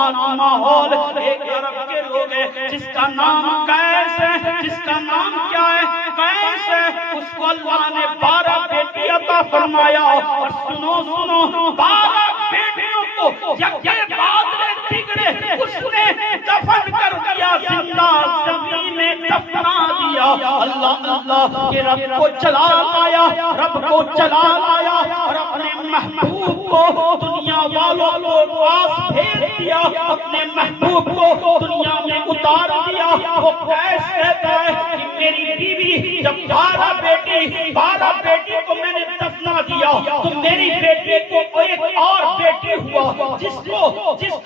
خوفناک ماحول. ایک عرب کے لوگ ہیں جس کا نام قیس ہے. جس کا نام کیا ہے؟ قیس ہے. اس کو اللہ نے 12 بیٹی عطا فرمایا. اور سنو 12 بیٹیوں کو یکے بعد میں بگڑے اس نے دفن کر دیا, زندہ زمین میں دفنا دیا. اللہ کے رب کو جلال آیا, رب کو جلال آیا اور اپنے محبوب کو دنیا والوں کو پاس بھیج دیا, اپنے محبوب کو دنیا میں اتار دیا. وہ قیس کہتا ہے کہ میری بیوی جب 12 بیٹی کو میں نے دفنا دیا تو میری بیٹی کو ایک اور بیٹی ہوا, جس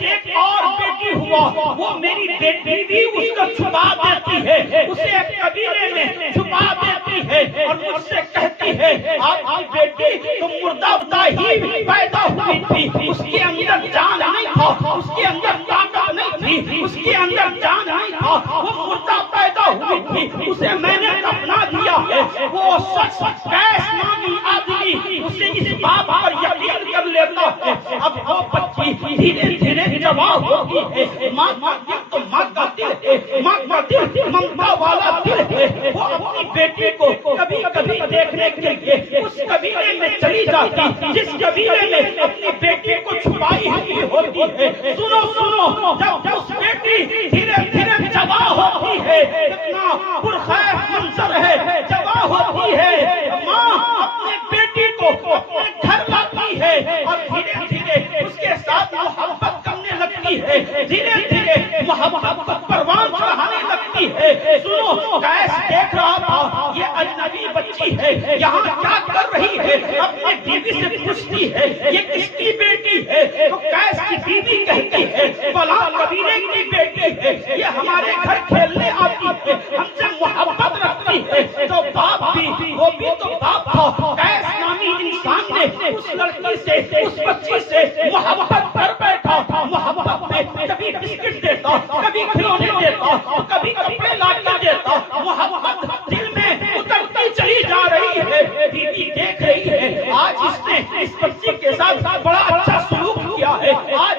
ایک اور بیٹی ہوا وہ میری بیٹی بھی اس کو چھپا دیتی ہے, اسے ایک قبیلے میں چھپا دیتی ہے اور مجھ سے کہتی ہے آپ کی بیٹی تو مردہ ہی پیدا ہوئی تھی, اس کے اندر جان نہیں تھا, اس کے اندر طاقت نہیں تھی, اس کے اندر جان نہیں تھا, وہ مردہ پیدا ہوئی تھی, اسے میں نے دفنا دیا ہے. وہ شخص قیس نامی آدمی اسے اس بات پر یقین کر لیتا ہے. اب وہ بچی دھیرے دھیرے جوان ہوتی ہے. ماں کا دل تو ماں کا دل ہے, ماں کا دل ممتا والا دل ہے. وہ اپنی بیٹی کو کبھی کبھی دیکھنے کے لیے اس قبیلے میں چلی جاتی جس قبیلے میں اپنی بیٹی کو چھپائی ہوئی ہوتی ہے. سنو جب اس بیٹی دھیرے دھیرے جوان ہوتی ہے, کتنا پرخوف منظر ہے, جوان ہوتی ہے, ماں اپنے بیٹی کو اپنے گھر لاتی ہے اور دھیرے دھیرے اس کے ساتھ محبت کرنے لگتی ہے, دھیرے دھیرے محبت کو پروان چڑھانے لگتی ہے. سنو قیس دیکھ رہا تھا یہ اجنبی بچی ہے, یہاں کیا کر رہی ہے, اپنے بیوی سے پوچھتی ہے یہ کس کی بیٹی ہے. تو قیس کی بیوی کہتی ہے فلاں قبیلے کی بیٹی ہے, یہ ہمارے گھر کھیلنے آتی ہے, ہم سے محبت رکھتی ہے. تو باپ بھی, وہ بھی تو باپ تھا. قیس نامی انسان نے اس لڑکی سے, اس بچی سے محبت کر بیٹھا. محبت میں کبھی بسکٹ دیتا, کبھی کھلونے دیتا, کبھی کپڑے لا کے دیتا. محبت دل میں اترتی چلی جا رہی ہے. بیوی دیکھ رہی ہے آج اس نے اس بچی کے ساتھ بڑا اچھا سلوک کیا ہے, آج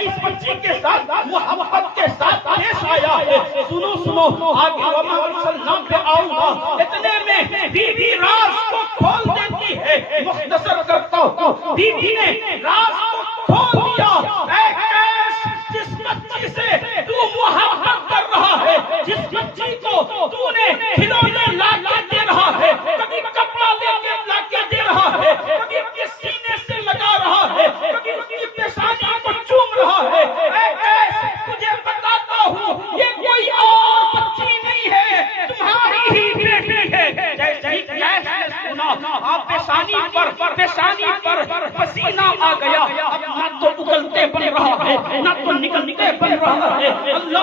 اس بچی کے ساتھ محبت کے ساتھ پیش آیا ہے. سنو آگے وما ارسلنا پہ آؤں گا. اتنے میں بیوی راز کو کھول دیتی ہے. مختصر کرتا ہوں, بیوی نے راز کو کھول دیا. اے قیس, جس بچی سے تو محبت کر رہا ہے, جس بچی کو تو نے کھلونے لا کے دے رہا ہے, کبھی کپڑا لا کے دے رہا ہے, کبھی اس کے سینے سے لگا رہا ہے, کبھی اس کی پیشانی کو چوم رہا ہے. اے قیس, تجھے بتاتا ہوں یہ کوئی اور بچی نہیں ہے, تمہاری ہی بیٹی ہے. جیسے ہی قیس نے سنا آپ پیشانی پر پسینہ آ گیا. اب نہ تو اگلتے بن رہا ہے, نہ تو نکلتے بن رہا ہے. اللہ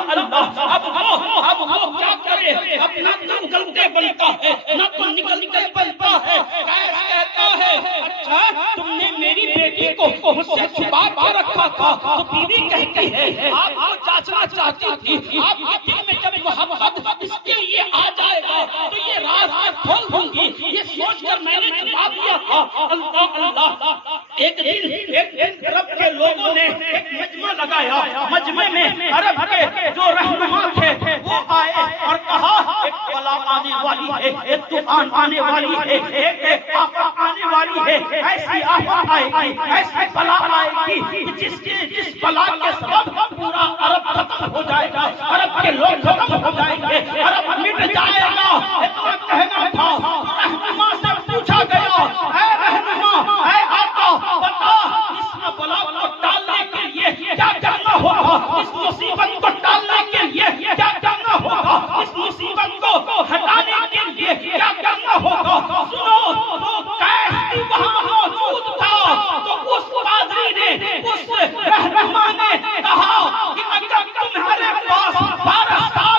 اب وہ کیا کرے, اب نہ تو اگلتے بنتا ہے, نہ تو نکلتے بنتا ہے. قیس کہتا ہے اچھا تم نے میری بیٹی کو مجھ سے چھپا کے رکھا تھا. تو بیوی کہتی ہے آپ کو جانچنا چاہتی تھی, آپ کے دل میں جب محبت اس کے لیے آ جائے گا تو یہ راز میں کھول دوں گی, یہ سوچ کر میں نے چھپا دیا تھا. اللہ ایک دن عرب کے لوگوں نے ایک مجمع لگایا. مجمع میں عرب کے جو رہنما تھے وہ آئے اور کہا ایک بلا آنے والی ہے, ایک طوفان آنے والی ہے, ایک آفت آنے والی ہے. ایسی آفت آئے گی, ایسی بلا آئے گی جس بلا کے سبب پورا عرب ختم ہو جائے گا, عرب کے لوگ ختم ہو جائیں گے, عرب مٹ جائے گا. اتنا کہنا تھا. رہنما سے پوچھا گیا اے رہنما, اے آقا, بتا اس بلا کو ٹالنے کے لیے کیا کرنا ہوگا, اس مصیبت کو ٹالنے کے لیے کیا کرنا ہوگا, اس مصیبت کو ہٹانے کے لیے کیا کرنا ہوگا. سنو قیس وہاں موجود تھا تو اس پادری نے, اس رہنما نے کہا کہ اگر تمہارے پاس 12 سال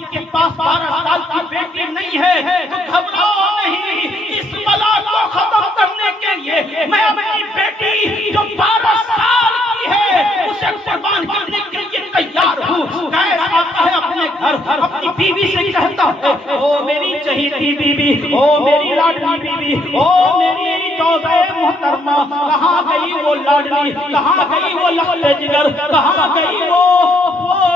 کسی کے پاس 12 سال کی بیٹی نہیں ہے تو گھبراؤ نہیں، اس بلا کو ختم کرنے کے لیے میں اپنی بیٹی جو 12 سال کی ہے اسے قربان کرنے کے لیے تیار ہوں۔ قیس آتا ہے اپنے گھر، اپنی بیوی سے کہتا ہے او میری چہیتی بیوی، او میری لاڈلی بیوی، او میری جوزے محترمہ، کہاں گئی وہ لاڈلی، کہاں گئی وہ لخت جگر، کہاں گئی وہ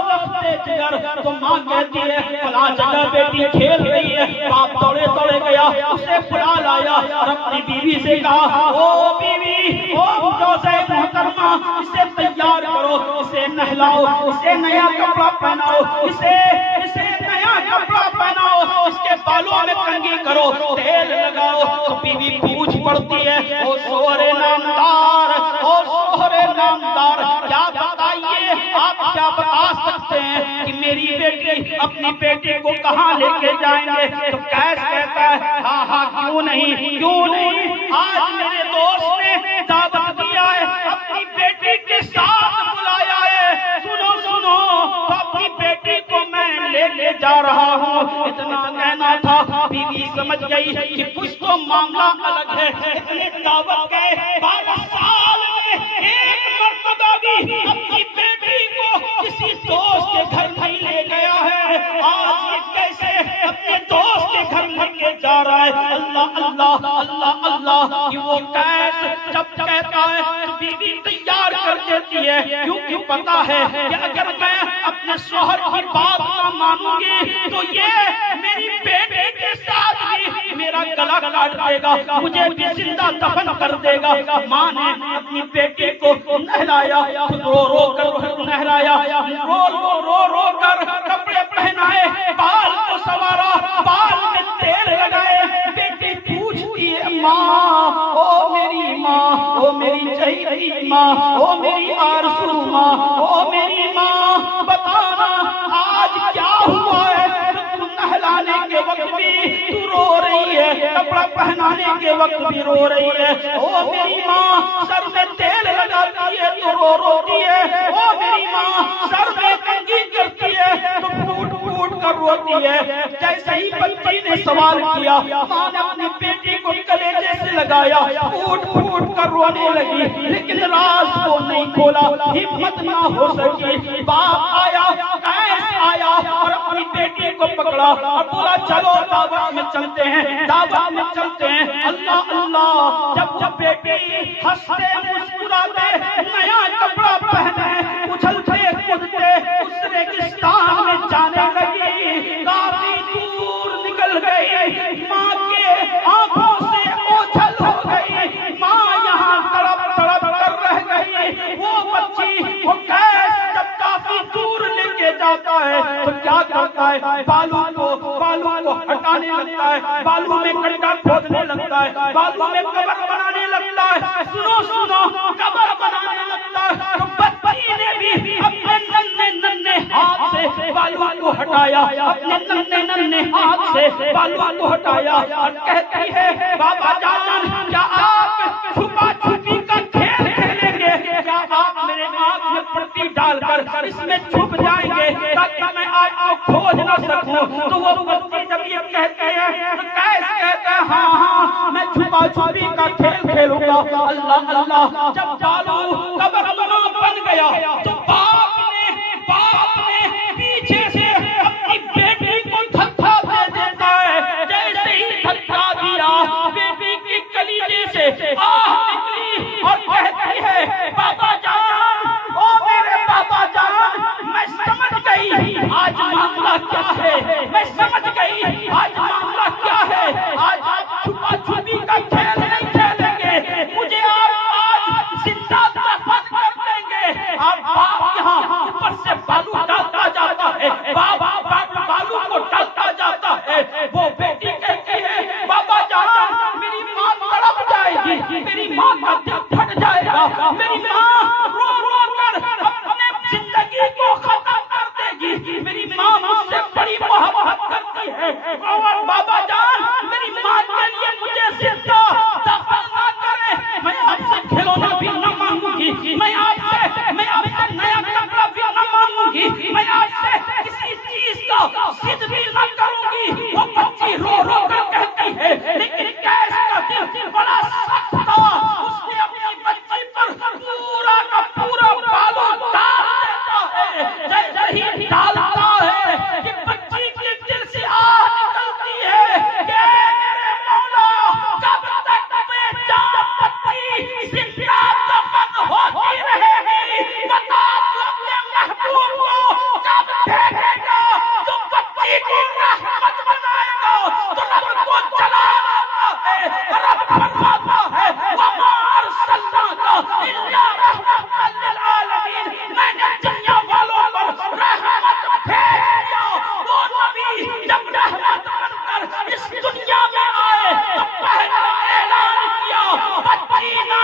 لخت جگر؟ تو ماں کہتی ہے فلاں جگہ بیٹی کھیل رہی ہے، باپ دوڑے دوڑے گیا اسے بلا لایا اور اپنی بیوی سے کہا او بیوی، او جوزے محترمہ، اسے تیار کرو، اسے نہلاؤ، اسے نیا کپڑا پہناؤ، اسے نیا کپڑا پہناؤ، اس کے بالوں میں کنگھی کرو، تیل لگاؤ۔ بیوی پوچھ پڑتی ہے او شوہر نامدار، او شوہر نامدار، کیا بتائیے آپ کیا بتا سکتے ہیں کہ میری بیٹی اپنی بیٹی کو کہاں لے کے جائیں گے؟ تو قیس کہتا ہے ہاں ہاں کیوں نہیں، کیوں نہیں، آج میرے دوست نے دعوت دیا ہے، اپنی بیٹی کے ساتھ بلایا ہے، سنو سنو، تو اپنی بیٹی کو میں لے جا رہا ہوں۔ اتنا کہنا تھا، بیوی سمجھ گئی کہ کچھ تو معاملہ الگ ہے، اتنے دعوت کے 12 سال میں ایک مرتبہ بھی اپنی بیٹی کو کسی دوست کے گھر نہیں لے گیا ہے، آج یہ کیسے اپنے دوست کے گھر لے کے جا رہا ہے؟ اللہ اللہ اللہ اللہ، کہ وہ قیس جب کہتا ہے تو بیوی تیار کر دیتی ہے، کیونکہ پتا ہے کہ اگر میں اپنے شوہر کی بات نہ مانوں گی تو یہ میری بیٹی کے ساتھ بھی میرا گلا کاٹ دے گا، مجھے بھی زندہ دفن کر دے گا۔ ماں نے اپنی بیٹی کو نہلایا، رو رو کر نہلایا، رو رو کر کپڑے پہنائے، بال کو سوارا، بال میں تیل لگائے۔ بیٹی پوچھتی ہے ماں، او میری ماں، او میری چہیتی ماں، او میری آرزو ماں، او میری ماں، بتانا آج کیا ہوا ہے؟ تو نہلانے کے وقت بھی تو رو رہی ہے، کپڑا پہنانے کے وقت بھی رو رہی ہے۔ او میری ماں، سر میں تیل لگاتی ہے تو روتی ہے، او میری ماں، سر میں کنگھی کرتی ہے تو پھوٹ پھوٹ کر روتی ہے۔ جیسے ہی بچی نے سوال کیا، ماں نے اپنی بیٹی کو کلیجے سے لگایا، پھوٹ پھوٹ کر رونے لگی، لیکن راز کو نہیں کھولا، ہمت نہ ہو سکی۔ باپ آیا، قیس آیا اور اپنی بیٹی کو پکڑا اور بولا چلو دعوت میں چلتے ہیں، دعوت میں چلتے ہیں۔ اللہ اللہ، جب وہ بیٹی ہنستے مسکراتے نیا کپڑا پہنے اچھلتے کودتے اس ریگستان میں جانے لگی، کافی دور نکل گئی، ماں کے آنکھوں سے اوجھل ہو گئی، ماں یہاں تڑپ تڑپ کر رہ گئی۔ وہ بچی، وہ قیس جب کافی دور لے کے جاتا ہے تو کیا کرتا ہے؟ بالوں کو ہٹانے لگتا ہے، بالوں میں گڈھا کھودنے لگتا ہے، بالوں میں قبر بنانے لگتا ہے۔ سنو سنو، قبر بنانے لگتا ہے تو بچی نے بھی اپنے ننھے ہاتھ سے بالوں کو ہٹایا، اپنے ننھے ہاتھ سے بالوں کو ہٹایا اور کہتی ہے بابا جان، کیا آپ چھپا چھپی کا کھیل کھیلیں گے؟ کیا آپ میرے آنکھ میں پٹی ڈال کر اس میں چھپ جائیں گے تاکہ میں آج کو کھوج نہ سکوں؟ تو وہ بچی جب یہ کہتے ہیں تو قیس کہتا ہے ہاں ہاں میں چھپا چھپی کا کھیل کھیلوں گا۔ اللہ اللہ، جب بالو قبر بن گیا تو باپ نے پیچھے سے اپنی بیٹی کو دھکا دے دیتا ہے۔ جیسے ہی دھکا دیا، بیٹی کی کلیجے سے آہ نکلی اور کہتی ہے بابا جان، او میرے بابا جان، میں سمجھ گئی آج معاملہ کیا ہے، میں سمجھ گئی آج معاملہ کیا ہے۔ آج آپ چھپا چھپی کا کھیل نہیں کھیلیں گے، مجھے آپ آج زندہ دفن چیز کا ضد بھی نہ کروں گی. وہ بچی رو رو کر کہتی ہے لیکن قیس کا دل بڑا سخت تھا. اس نے اپنی بچی پر پورا کا پورا بالو ڈال دیتا ہے. جیسے ہی ڈالتا ہے کہ بچی کے دل سے آہ نکلتی ہے کہ میرے مولا کب تک میں جان بچی زندہ دفن ہوتی رہے گی. بتا تو اپنے محبوب کو کب دیکھے گا تو بچی کو رحمت بنائے گا. تو رب کو جلال آتا ہے. رب فرماتا ہے وما ارسلناک الا رحمتا للعالمین. میں نے دنیا والوں پر رحمت بھیج دیا. وہ نبی جب رحمت بن کر اس دنیا میں آئے تو پہلا اعلان کیا بچی نہ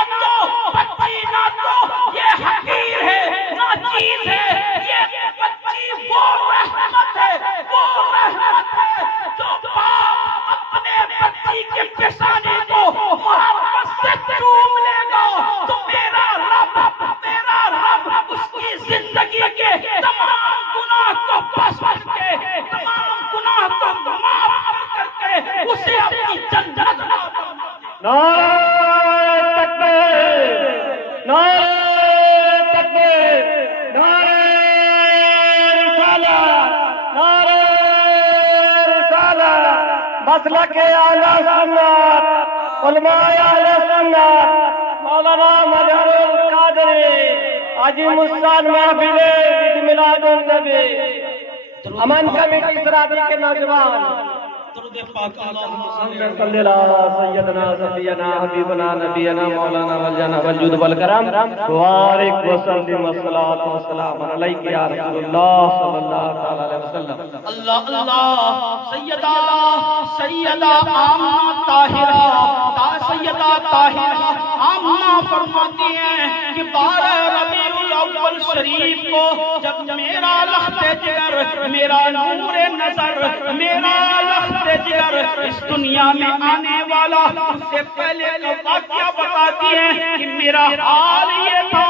دو یہ حقیر ہے ناچیز ہے. یہ بچی وہ رحمت ہے جو باپ اپنے بچی کے پیشانے کو محبت سے چوم لے گا تو میرا رب اس کی زندگی کے تمام گناہ کو بخش کے تمام گناہ کو معاف کر کے اسے اپنی جنت میں نعرہ تکبیر، نعرہ تکبیر، نعرہ رسالت، نعرہ رسالت. مسلک اہل سنت، علماء اہل سنت، مولانا مظہر القادری عظیم الشان محفل عید میلاد النبی امن کمیٹی برادری کے نوجوان درود پاک اللہم صلی اللہ سیدنا سفینا حبیبنا نبینا مولانا والجنا والجود والکرم وبارک وسلم والصلاۃ والسلام علیک یا رسول اللہ صلی اللہ علیہ وسلم. اللہ اللہ سیدہ آمنہ طاہرہ آمنہ فرماتی ہیں کہ 12 ربیع الاول شریف کو جب میرا لخت جگر، میرا نور نظر، میرا لخت جگر اس دنیا میں آنے والا، اس سے پہلے کا واقعہ بتاتی ہے کہ میرا حال یہ تھا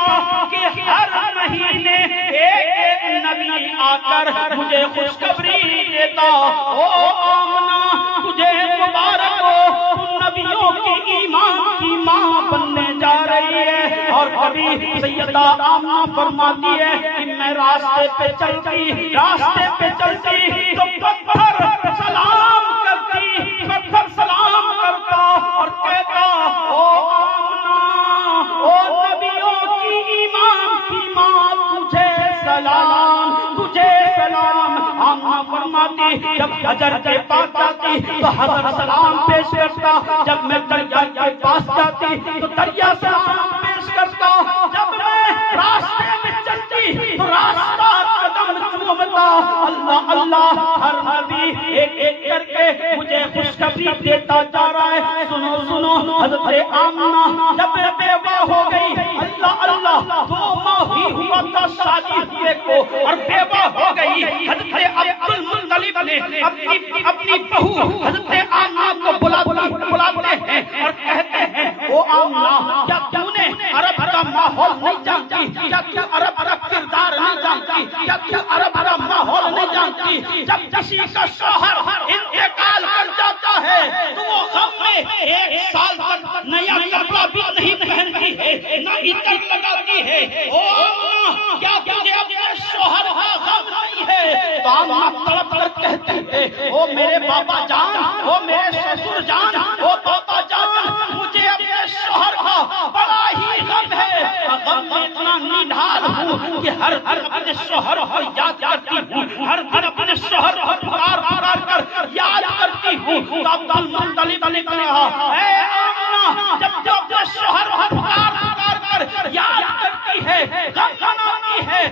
کہ ہر مہینے ایک نبی آ کر مجھے خوشخبری دیتا. او آمنہ تجھے مبارک ہو، تو نبیوں کی ایمان کی ماں بننے جا رہی ہے. اور کبھی سیدہ آمنہ فرماتی ہے کہ میں راستے پہ چلتی تو پتھر سلام کرتا اور کہتا او آمنہ او نبیوں کی ایمان کی ماں تجھے سلام. آمنہ فرماتی جب حجر کے پاس جاتی تو حجر سلام پیش کرتا. جب میں دریا کے پاس جاتی تو دریا سلام پیش کرتا. جب میں راستے میں چلتی تو راستہ قدم چومتا. اللہ اللہ ہر نبی ایک ایک کر کے مجھے خوشخبری دیتا جا رہا ہے. سنو حضرت آمنہ جب بیوہ ہو گئی، اللہ اللہ 2 ماہ ہی ہوا تھا شادی ہوئے کو اور بیوہ ہو گئی. حضرت عبد المطلب نے اپنی بہو حضرت آمنہ کو بلاتے ہیں اور کہتے ہیں او آمنہ کیا تو نے عرب کا ماحول نہیں جانتی؟ کیا تو عرب کا کردار نہیں جانتی؟ کیا تو عرب کا ماحول نہیں جانتی؟ جب کسی کا شوہر انتقال کر جاتا ہے تو وہ غم میں 1 سال تک نیا کپڑا بھی نہیں پہنتی ہے، نہ عطر لگاتی ہے. او آمنہ کیا تجھے اپنے شوہر کا غم نہیں ہے؟ تو آمنہ تڑپ کر کہتی ہے او میرے بابا جان، او میرے سسر جان، او بابا جان، مجھے اپنے شوہر کا بڑا ہی غم ہے. غم میں اتنا نڈھال ہوں کہ ہر اپنے شوہر کو یاد کرتی ہوں، ہر اپنے شوہر کو پکار کر یاد کرتی ہوں. تو عبد المطلب نے کہا اے آمنہ جب اپنے شوہر کو پکار کر یاد کرتی ہے، غم مناتی ہے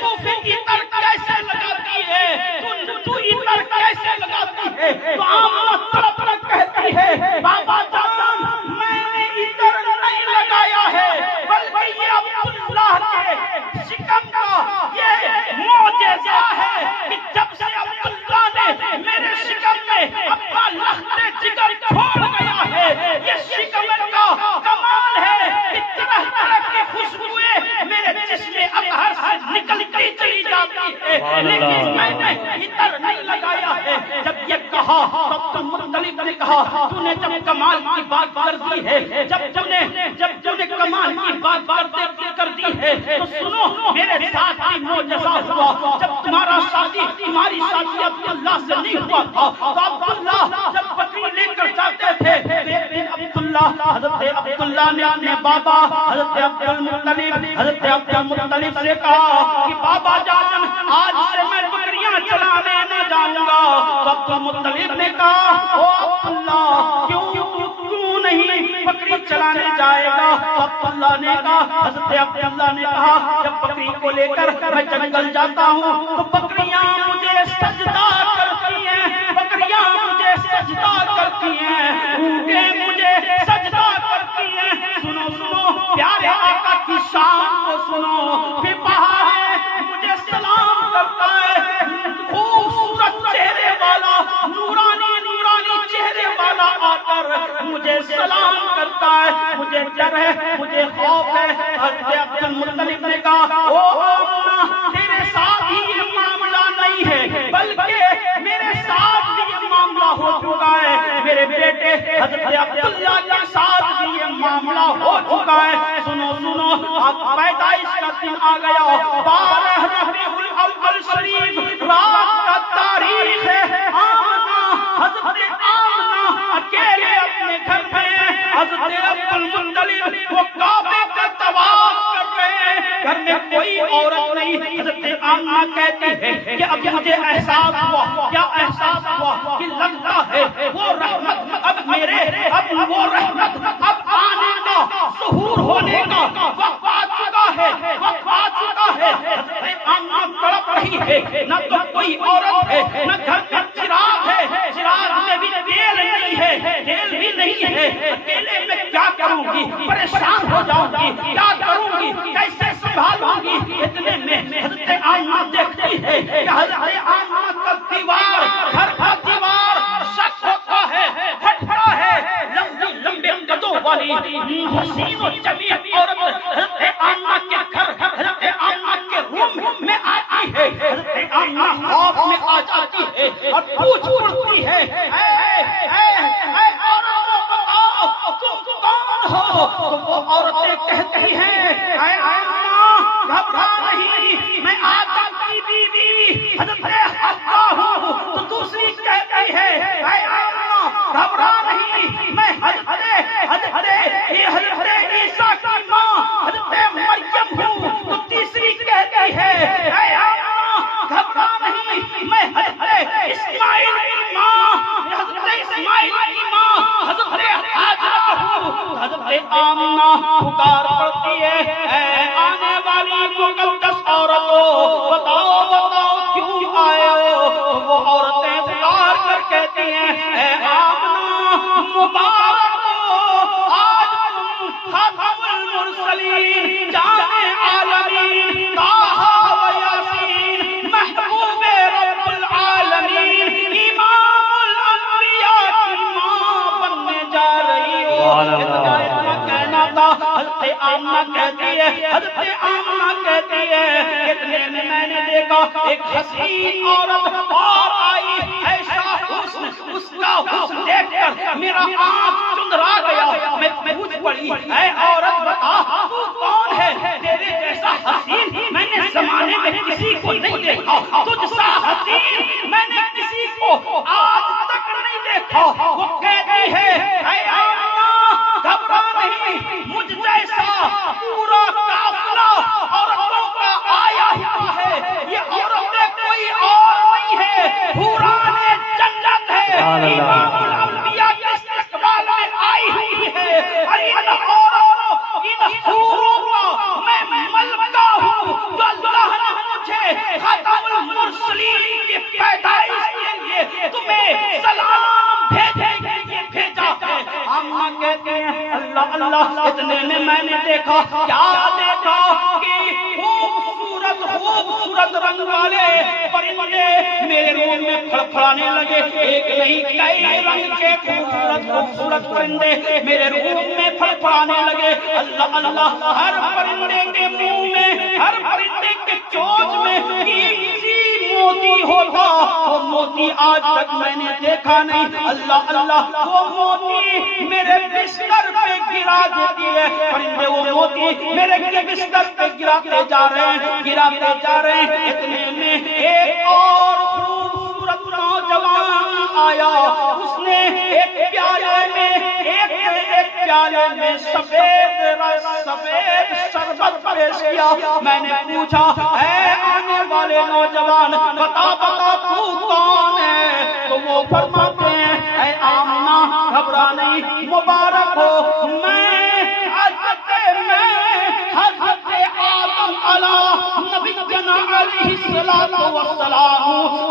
تو پھر عطر کیسے لگاتی ہے؟ تو عطر کیسے لگاتی ہے؟ تو آمنہ تڑپ کر کہتی ہے بابا جان میں نے عطر نہیں لگایا ہے، بلکہ یہ عبداللہ کے شکم کا یہ معجزہ ہے کہ جب سے عبداللہ نے میرے شکم میں اپنا لخت جگر چھوڑ گیا ہے. یہ شکم کا کمال ہے کہ طرح طرح کی خوشبوئیں میرے جسم اطہر سے نکلتی چلی جاتی ہے. لیکن میں نے اتر نہیں لگایا ہے۔ جب یہ کہا تو مطلب نے کہا تو نے جب کمال کی بات کر دی ہے، جب تو نے کمال کی بات کر دی ہے تو سنو میرے ساتھ بھی معجزہ ہوا۔ جب تمہاری شادی عبداللہ سے نہیں ہوا تھا تو عبداللہ جب بکری لے کر جاتے تھے، حضرت عبداللہ نے اپنے بابا حضرت عبدالمطلب سے کہا کہ بابا جان آج سے میں بکریاں چلانے نہ جاؤں گا۔ تو عبدالمطلب نے کہا او عبداللہ کیوں نہیں بکری چلانے جائے گا؟ عبداللہ نے کہا حضرت عبداللہ نے کہا جب بکری کو لے کر میں جنگل جاتا ہوں تو بکریاں مجھے سجدہ کرتی ہیں، بکریاں مجھے سجدہ کرتی ہیں، اونٹیں مجھے سجدہ کرتی ہیں۔ سنو پیارے آقا کی شان کو سنو، پہا ہے مجھے سلام کرتا ہے، خوبصورت چہرے والا نورانی چہرے والا آ کر مجھے سلام کرتا ہے، مجھے ڈر ہے، مجھے خوف ہے۔ حضرت عبدالمطلب نے کہا او آمنہ تیرے ساتھ ہی یہ معاملہ نہیں ہے بلکہ میرے ساتھ بھی یہ معاملہ ہو چکا ہے، میرے بیٹے حضرت عبداللہ کے ساتھ بھی یہ معاملہ ہو چکا ہے۔ سنو اب پیدائش کا دن آ گیا، 12 ربیع الاول شریف رات کا تاریخ ہے۔ حضرت آمنہ اکیلے اپنے گھر میں، حضرت عبدالمطلب وہ کعبے کا طواف کر رہے ہیں، گھر میں کوئی عورت نہیں۔ حضرت آمنہ کہتی ہے کہ اب مجھے احساس ہوا، کیا احساس ہوا کہ لگتا ہے وہ رحمت اب وہ رحمت اب آنے کا، ظہور ہونے کا وقت آ چکا ہے۔ حضرت آمنہ تڑپ رہی ہے، نہ تو کوئی عورت ہے، نہ گھر میں چراغ ہے، چراغ میں بھی تیل نہیں ہے، تیل بھی نہیں ہے، اکیلے میں کیا کروں گی، پریشان ہو جاؤں گی، کیا کروں گی، کیسے سنبھالوں گی۔ اتنے میں حضرت آمنہ دیکھتی ہے کہ حضرت آمنہ کا دیوار، گھر کا دیوار شک ہوتا ہے، پھٹتا ہے، لمبے قدوں والی حسین و جمیل عورت حضرت آمنہ کے گھر، حضرت آمنہ کے روم میں آتی ہے۔ حضرت آمنہ خوف میں آ جاتی ہے اور پوچھ پڑتی ہے اے عورتوں بتاؤ تم کون ہو؟ تو وہ عورتیں کہتی ہیں اے آمنہ گھبرا نہیں، میں آدم کی بیوی حضرت حوا ہوں۔ تو دوسری کہتی ہے اے آمنہ گھبرا نہیں، میں حضرت عیسیٰ کی ماں حضرت مریم ہوں۔ تو تیسری کہتی ہے اے آمنہ گھبرا نہیں، میں حضرت اسماعیل کی ماں حضرت حاجرہ ہوں۔ حضرت آمنہ پکار پڑتی ہے اے آنے والی مقدس عورتوں بتاؤ کیوں آئے ہو؟ وہ عورتیں پکار کر کہتی ہیں اے آمنہ مبارک ہو، آج تم خاتم المرسلین، جان عالمین، طٰہٰ و یاسین، محبوب رب العالمین، امام الانبیاء کی ماں بننے جا رہی ہو۔ کہنا تھا حضرت آمنہ کہتی ہے، حضرت آمنہ کہتی ہے اتنے میں میں نے دیکھا ایک حسین عورت اور آئی، ایسا حسن، اس کا حسن دیکھ کر میرا آنکھ چندرا گیا۔ میں پوچھ پڑی اے عورت بتا تو کون ہے؟ تیرے جیسا حسین میں نے زمانے میں کسی کو نہیں دیکھا، تجھ سا حسین میں نے کسی کو آج تک نہیں دیکھا۔ وہ کہتی ہے اے آمنہ گھبرا نہیں، مجھ جیسا پورا قافلہ عورتوں کا آیا ہوا ہے، یہ عورتیں کوئی اور نہیں ہے، حوران جنت ہے، امام الانبیاء کے استقبال میں آئی ہوئی ہے۔ اور ان عورتوں، ان حوروں کا میں ملکہ ہوں، جو اللہ نے مجھے خاتم المرسلین کی پیدائش کے لیے تمہیں سلام بھیجنے کے لیے بھیجا ہے۔ آمنہ کہتے ہیں اللہ اتنے میں نے دیکھا، کیا دیکھا کہ خوبصورت رنگ والے پرندے میرے روم میں پھڑپھڑانے لگے، ایک نہیں کئی رنگ کے خوبصورت پرندے میرے روم میں پھڑپھڑانے لگے۔ اللہ ہر پرندے کے منہ میں، ہر پرندے کے چونچ میں قیمتی موتی ہوتا وہ موتی آج تک میں نے دیکھا نہیں. اللہ اللہ وہ موتی میرے بستر پہ گرا دیتی ہے. پرندے وہ موتی میرے بستر پہ گراتے جا رہے ہیں گراتے جا رہے ہیں. اتنے میں ایک اور خوبصورت نوجوان آیا. اس نے ایک پیالے میں سفید شربت پیش کیا. میں نے پوچھا اے آنے والے نوجوان بتا تو کون ہے؟ تو وہ فرماتے ہیں اے آمنہ گھبرا نہیں مبارک ہو میں حضرت آدم علیہ نبی جناب علیہ السلام والسلام.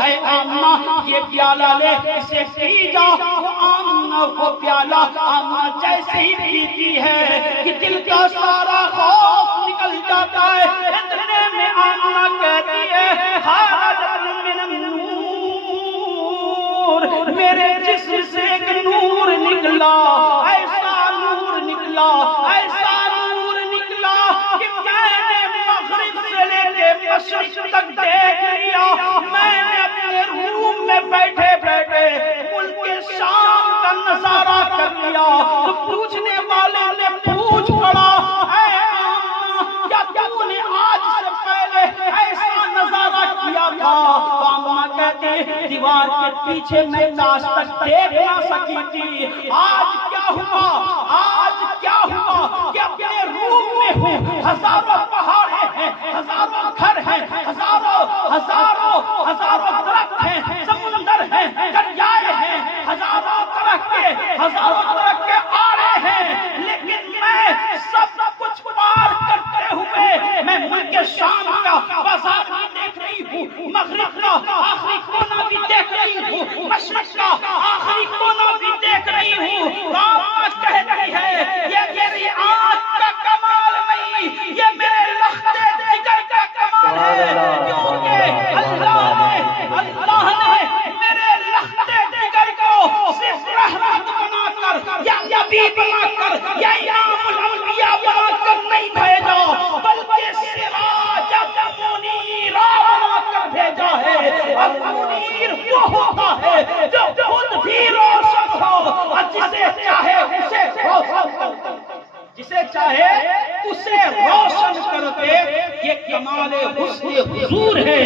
اے آمنہ یہ پیالہ لے اسے پی جا. وہ آمنہ وہ پیالہ آمنہ جیسے ہی پیتی ہے کہ دل کا سارا خوف نکل جاتا ہے. اتنے میں آمنہ کہتی ہے خارج من النور میرے جسم سے ایک نور نکلا. ایسا نور نکلا ایسا نور نکلا کہ میں نے مغرب سے لے کے مشرق تک دیکھ لیا. میں نے اپنے روم میں بیٹھے بیٹھے ملک شام کا نظارہ کر لیا. تو پوچھنے والے نے پوچھ پڑا اے آمنہ کیا تو نے آج سے پہلے ایسا نظارہ کیا تھا؟ آمنہ کہتے دیوار کے پیچھے میں آج تک دیکھ نہ سکی تھی. آج کیا ہوا کہ اپنے روم میں ہوں. ہزاروں پہاڑ ہیں ہزاروں گھر ہیں ہزاروں درخت ہیں سمندر ہیں دریائے ہیں ہزاروں طرح کے آڑے ہیں. لیکن میں سب کچھ پار کرتے ہوئے میں ملک شام کا بازار بھی دیکھ رہی ہوں مغرب کا آخری کونا بھی دیکھ رہی ہوں مشرق کا آخری کونا بھی دیکھ رہی ہوں. رات کہتی ہے یہ میری آنکھ کا کمال نہیں یہ میرے لختے جگر کا کمال ہے. کیونکہ اللہ نے میرے لختے جگر کو صرف رحمت بنا کر یا نبی بنا کر یا امام الانبیاء بنا کر نہیں بھیجا بلکہ سراج منیرا بنا کر بھیجا ہے. اور منیر وہ ہوتا ہے جو خود بھی روشن ہو اور جسے چاہے اسے روشن کر دے. یہ کمال حسن حضور ہے.